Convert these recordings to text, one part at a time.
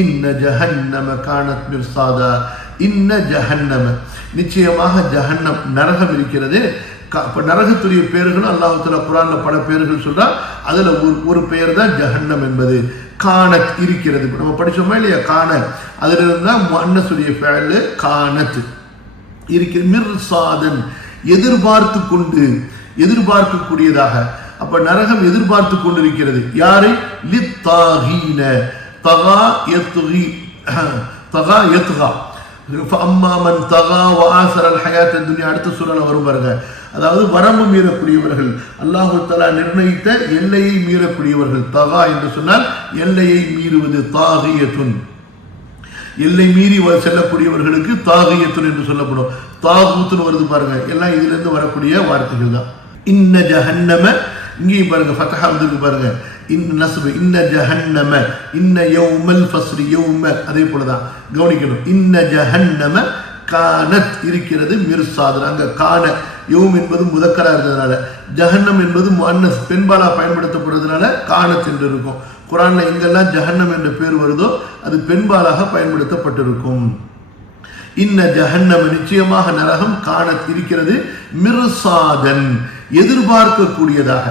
இன்ன ஜஹன்னம கானத் மிர்சாதா, இன்ன ஜஹன்னம நிச்சயமாக ஜஹன்னம் நரகம் இருக்கிறது. நரகத்துடைய பேர்கள் அல்லாஹ் தஆலா குர்ஆன்ல பல பேர்கள் சொல்றார். அதுல ஒரு பெயர் தான் ஜஹன்னம் என்பது. கானத் இருக்கிறது, நம்ம படிச்சோமா இல்லையா? கான அதுல இருந்தா முஅன்னஸுடைய ஃபஅல் கானத் இருக்கிறது. மிர்சாதன் எதிர்பார்த்து கொண்டு, எதிர்பார்க்கக்கூடியதாக. அப்ப நரகம் எதிர்பார்த்து கொண்டிருக்கிறது. யாரை? லித்தாகீன, தகா யத்கி, தகா யத்கா, ஃபஅம்மா மன் தகா வஆஸர அல் ஹயாத் துன்யா, அடுத்த சூறால வரும் பாருங்க. அதாவது வரம்பு மீறக்கூடியவர்கள், அல்லாஹ் தஆலா நிர்ணயித்த எல்லையை மீறக்கூடியவர்கள். தகா என்று சொன்னால் எல்லையை மீறுவது. தாகியத்துன், எல்லை மீறி செல்லக்கூடியவர்களுக்கு தாகியத்துன் என்று சொல்லப்படும். தாகூத்துன்னு வருது பாருங்க. எல்லாம் இதுல இருந்து வரக்கூடிய வார்த்தைகள் தான். இன்ன ஜஹன்னம, இங்கேயும் பாருங்க ஃபத்ஹா வந்து பாருங்க. நஸ்பு இன்ன ஜஹன்னம, இன்ன யௌமல் ஃபஸ்ரி, யௌம அதே போலதான் கவனிக்கணும். இன்ன ஜஹன்னம கானத் இருக்கிறது மிர்சாத். அங்க கான யௌம் என்பது முதக்கரா இருந்ததுனால, ஜஹன்னம் என்பது முஅன்னஸ் பெண்பாலா பயன்படுத்தப்படுறதுனால கானத் என்று இருக்கும். குர்ஆன்ல எங்கெல்லாம் ஜஹன்னம் என்ற பேர் வருதோ அது பெண்பாலாக பயன்படுத்தப்பட்டிருக்கும். இன்ன ஜஹன்னம நிச்சயமாக நரகம் கானத் இருக்கிறது மிர்சாதன் எதிர்பார்க்கக்கூடியதாக.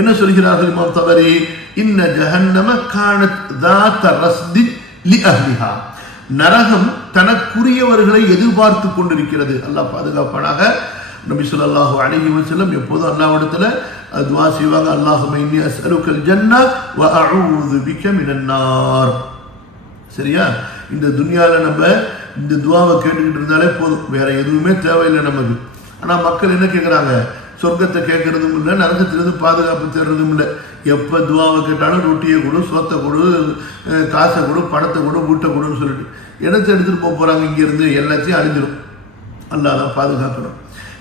என்ன சொல்கிறார்கள் இமாம் தபரி? இன்ன ஜஹன்னம கானத் ذات رصد لأهلها, நரகம் தனக்குரியவர்களை எதிர்பார்த்து கொண்டிருக்கிறது. அல்லாஹ் பாதுகாப்பானாக. நபி ஸல்லல்லாஹு அலைஹி வஸல்லம் எப்போதும் அல்லாஹ்விடத்துல துஆ செய்வாங்க. அல்லாஹும்ம இன்னி அஸ்அலுக்கல் ஜன்னah வ அஊது பிக மினன் நார். சரியா? இந்த துன்யால நம்ம இந்த துஆவை கேட்டுக்கிட்டு இருந்தாலே போதும், வேற எதுவுமே தேவையில்லை நமக்கு. ஆனா மக்கள் என்ன கேட்குறாங்க? சொர்க்கத்தை கேட்கறதும் இல்லை, நரகத்திலிருந்து பாதுகாப்பு தேடுறதும் இல்லை. எப்போ துவாவை கேட்டாலும் ரொட்டியை கொடு, சோத்தை கொடு, காசை கொடு, பணத்தை கொடு, வீட்டை கொடுன்னு சொல்லிட்டு இடத்தை எடுத்துட்டு போறாங்க. இங்கிருந்து எல்லாத்தையும் அழிஞ்சிடும். அல்லாஹ் தான் பாதுகாக்கணும்.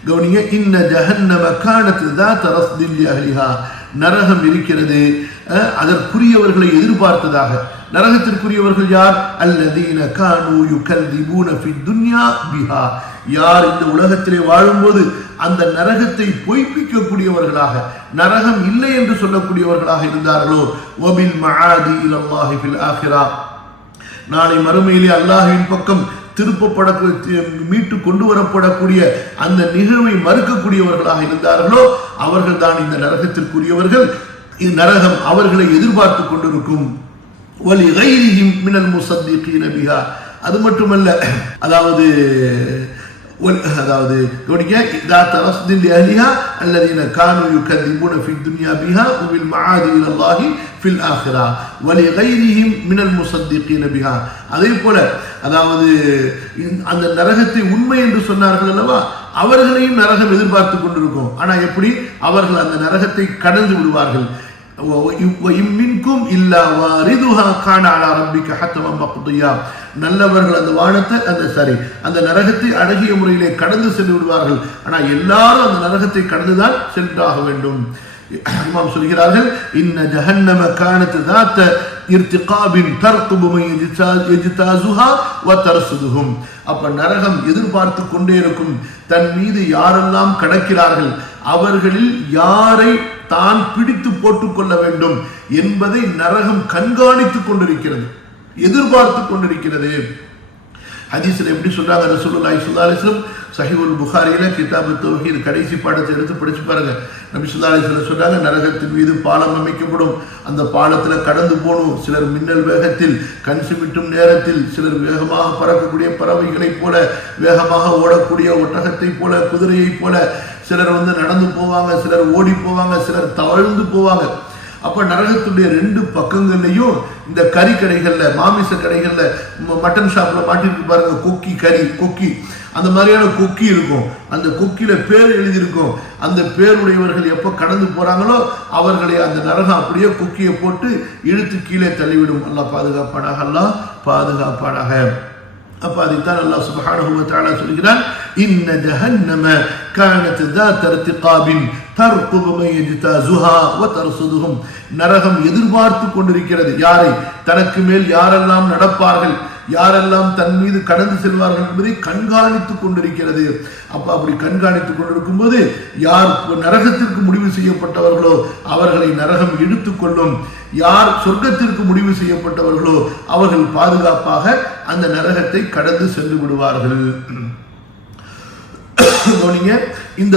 கவனிங்க. இன்ன ஜஹன்னம கானத் ذات رصد لأهلها, நரகம் இருக்கிறது அதற்குரியவர்களை எதிர்பார்த்ததாக. நரகத்திற்குரியவர்கள் யார்? அல்லதீன கானூ யுகல்திபூன ஃபித் துன்யா பிஹா, யார் இந்த உலகத்திலே வாழும்போது அந்த நரகத்தை பொய்ப்பிக்கக்கூடியவர்களாக, நரகம் இல்லை என்று சொல்லக்கூடியவர்களாக இருந்தார்களோ. வபில் மஆதி இலல்லாஹி ஃபில் ஆখিরা, நாளை மறுமையிலே அல்லாஹ்வின் பக்கம் திருப்பப்படக்கூடிய, மீட்டு கொண்டு வரப்படக்கூடிய அந்த நிகழ்வை மறுக்கக்கூடியவர்களாக இருந்தார்களோ அவர்கள் தான் இந்த நரகத்திற்குரியவர்கள். இந்த நரகம் அவர்களை எதிர்பார்த்து கொண்டிருக்கும். வலி கைரிஹிம் மினல் முஸத்திகீன பிஹா, அது மட்டுமல்ல, அதாவது கவனிக்க, ذات رصد لأهلها الذين كانوا يكذبون في الدنيا بها وبالمعاد إلى الله في الآخرة ولغيرهم من المصدقين بها. அதே போல அதாவது அந்த நரகத்தை உண்மை என்று சொன்னார்கள் அல்லவா, அவர்களையும் நரகம் எதிர்பார்த்து கொண்டிருக்கும். ஆனா எப்படி? அவர்கள் அந்த நரகத்தை கடந்து விடுவார்கள். நல்லவர்கள் அந்த வானத்தை அந்த நரகத்தை அழகிய முறையிலே கடந்து சென்று விடுவார்கள். ஆனா எல்லாரும் அந்த நரகத்தை கடந்துதான் சென்றாக வேண்டும். இமாம் சொல்கிறார்கள், இன்ன ஜஹன்னம கானத் ذات ارتقاب ترقب من يجتازها وترصدهم. அப்ப நரகம் எதிர்பார்த்து கொண்டே இருக்கும். தன் மீது யாரெல்லாம் கடக்கிறார்கள் அவர்களில் யாரை தான் பிடித்து போட்டுக் கொள்ள வேண்டும் என்பதை நரகம் கண்காணித்துக் கொண்டிருக்கிறது, எதிர்பார்த்து கொண்டிருக்கிறது. ஹதீஸ்ல எப்படி சொல்றாங்க? ரசூலுல்லாஹி ஸல்லல்லாஹு அலைஹி வஸல்லம் சஹீஹுல் புகாரியில கிதாபு தௌஹீத் கடைசி பாடத்தை எடுத்து படிச்சு பாருங்க. நபி ஸல்லல்லாஹு அலைஹி வஸல்லம் சொல்றாங்க, நரகத்தின் மீது பாலம் அமைக்கப்படும், அந்த பாலத்துல கடந்து போகணும். சிலர் மின்னல் வேகத்தில், கண் சிமிட்டும் நேரத்தில், சிலர் வேகமாக பறக்கக்கூடிய பறவைகளை போல, வேகமாக ஓடக்கூடிய ஒட்டகத்தை போல, குதிரையை போல, சிலர் நடந்து போவாங்க, சிலர் ஓடி போவாங்க, சிலர் தவழ்ந்து போவாங்க. அப்ப நரகத்துடைய ரெண்டு பக்கங்கள்லையும் இந்த கறி கடைகள்ல, மாமிச கடைகள்ல, மட்டன் ஷாப்ல மாட்டிருக்கு பாருங்க, கொக்கி கறி, கொக்கி, அந்த மாதிரியான கொக்கி இருக்கும். அந்த கொக்கில பேர் எழுதியிருக்கும். அந்த பேருடையவர்கள் எப்ப கடந்து போறாங்களோ அவர்களை அந்த நரகம் அப்படியே கொக்கியை போட்டு இழுத்து கீழே தள்ளிவிடும். அல்லாஹ் பாதுகாப்பானாக, அல்லாஹ் பாதுகாப்பானாக. அப்ப அதைத்தான் அல்லாஹ் சுப்ஹானஹு வ தஆலா சொல்கிறான், இன்ன ஜஹன்னம கானத் ذات ارتقاب ترقب من يجتازها وترصدهم. நரகம் எதிர்பார்த்து கொண்டிருக்கிறது. யாரை? தனக்கு மேல் யாரெல்லாம் நடப்பார்கள், யாரெல்லாம் தன் மீது கடந்து செல்வார்கள் என்பதை கண்காணித்துக் கொண்டிருக்கிறது. அப்படி கண்காணித்துக் கொண்டிருக்கும் போது யார் நரகத்திற்கு முடிவு செய்யப்பட்டவர்களோ அவர்களை நரகம் இழுத்துக்கொள்ளும். யார் சொர்க்கத்திற்கு முடிவு செய்யப்பட்டவர்களோ அவர்கள் பாதுகாப்பாக அந்த நரகத்தை கடந்து சென்று விடுவார்கள். இந்த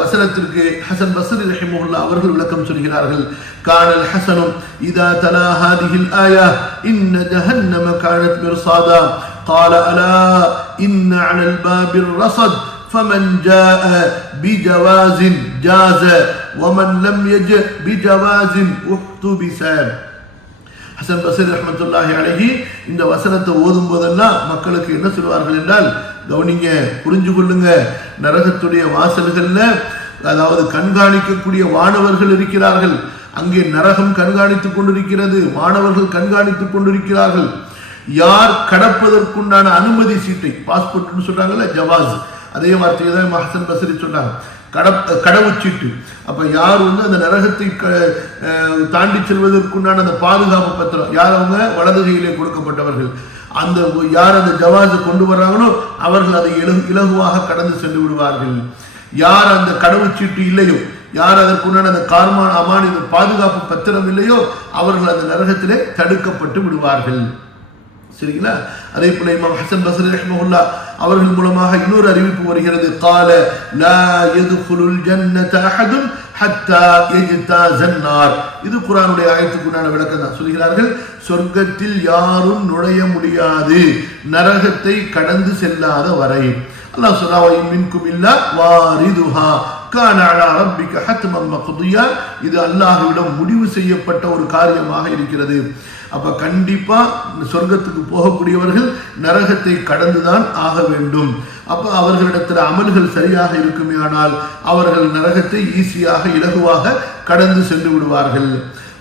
வசனத்திற்கு ஹசன் பஸ்ரி ரஹிமஹுல்லாஹ் அவர்கள் விளக்கம் சொல்கிறார்கள். கானல் ஹஸனு இதா தலா ஹாதிஹில் ஆயா இன்ன ஜஹன்னம கானத் மிர்சாதா قال الا ان على الباب الرصد فمن جاء بجواز جاز ومن لم يجئ بجواز احتبس. ஹசன் பஸ்ரி ரஹ்மத்துல்லாஹி அலைஹி இந்த வசனத்தை ஓதும் போதெல்லாம் மக்களுக்கு என்ன சொல்வார்கள் என்றால், கவனிங்க, புரிஞ்சு கொள்ளுங்க, நரகத்துடைய வாசல்கள்ல அதாவது கண்காணிக்கக்கூடிய வானவர்கள் இருக்கிறார்கள். அங்கே நரகம் கண்காணித்துக் கொண்டிருக்கிறது, வானவர்கள் கண்காணித்துக் கொண்டிருக்கிறார்கள். யார் கடப்பதற்குண்டான அனுமதி சீட்டை, பாஸ்போர்ட்னு சொல்றாங்கல்ல, ஜவாஸ், அதே வார்த்தையை தான் ஹசன் பஸ்ரி சொன்னாங்க, கடவுச்சீட்டு. அப்ப யார் அந்த நரகத்தை தாண்டி செல்வதற்குண்டான அந்த பாதுகாப்பு பத்திரம், யார் அவங்க வலது கையிலே கொடுக்கப்பட்டவர்கள், அந்த யார் அந்த ஜவாஸை கொண்டு வர்றாங்களோ அவர்கள் அதை இலகுவாக கடந்து சென்று விடுவார்கள். யார் அந்த கடவுச்சீட்டு இல்லையோ, யார் அதற்குண்டான அந்த கார்மான அமானித பாதுகாப்பு பத்திரம் இல்லையோ அவர்கள் அந்த நரகத்திலே தடுக்கப்பட்டு விடுவார்கள். சரிங்களா? அதே போல இமாம் ஹசன் பஸ்ரி ரஹ்மஹுல்லாஹ் அவர்கள் மூலமாக இன்னொரு அறிவிப்பு வருகிறது. قال لا يدخل الجنة احد حتى يجتاز النار. இது குர்ஆனுடைய ஆயத்துக்குண்டான விளக்கம் தான். சொல்கிறார்கள், சொர்க்கத்தில் யாரும் நுழைய முடியாது நரகத்தை கடந்து செல்லாத வரை. அல்லாஹ் சொல்றான், மின்கும் இல்லா வாரிதுஹா கான அலா ரப்பிக ஹத்மன் மக்தியா. இது அல்லாஹ்விடம் முடிவு செய்யப்பட்ட ஒரு காரியமாக இருக்கிறது. அப்ப கண்டிப்பா சொர்க்கத்துக்கு போகக்கூடியவர்கள் நரகத்தை கடந்துதான் ஆக வேண்டும். அப்ப அவர்களிடத்தில் அமல்கள் சரியாக இருக்குமே ஆனால் அவர்கள் நரகத்தை ஈஸியாக இலகுவாக கடந்து சென்று விடுவார்கள்.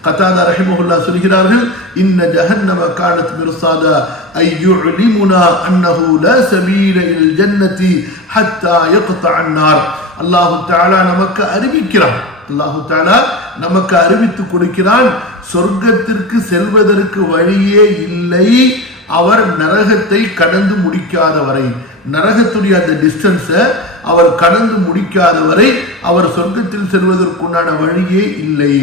கதாதா ரஹிமஹுல்லாஹ் சொல்கிறார்கள், இன்ன ஜஹன்னம கானத் மிர்சாதா ஐ யுலிமுனா அன்னஹு லா சபீல இல் ஜன்னதி ஹத்தா யக்தா அன்னார். அல்லாஹ் தஆலா நமக்கு அறிவிக்கிறான், அல்லாஹ் தஆலா நமக்கு அறிவித்துக் கொடுக்கிறான், சொர்க்கத்திற்கு செல்வதற்கு வழியே இல்லை அவர் நரகத்தை கடந்து முடிக்காத வரை. நரகத்துடைய அந்த டிஸ்டன்ஸை அவர் கடந்து முடிக்காத வரை அவர் சொர்க்கத்தில் செல்வதற்குண்டான வழியே இல்லை.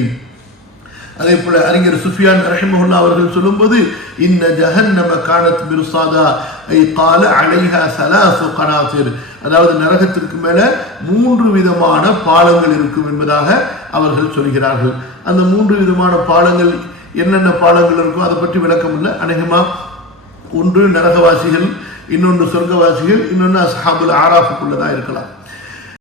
அதே போல அறிஞர் சுஃபியான் ரஹிமஹுல்லாஹ் அவர்கள் சொல்லும்போது, இன்ன ஜஹன்னம கானத் மிர்சாதா ஐ قال عليها ثلاث قناطر. அதாவது நரகத்திற்கு மேல 3 விதமான பாலங்கள் இருக்கும் என்பதாக அவர்கள் சொல்கிறார்கள். அந்த 3 விதமான பாலங்கள் என்னென்ன பாலங்கள் இருக்கும் அதை பற்றி விளக்கம் இல்லை. அநேகமா ஒன்று நரகவாசிகள், இன்னொன்று சொர்க்கவாசிகள், இன்னொன்று அஸ்ஹாபுல் ஆராஃபுக்குள்ளதா இருக்கலாம்.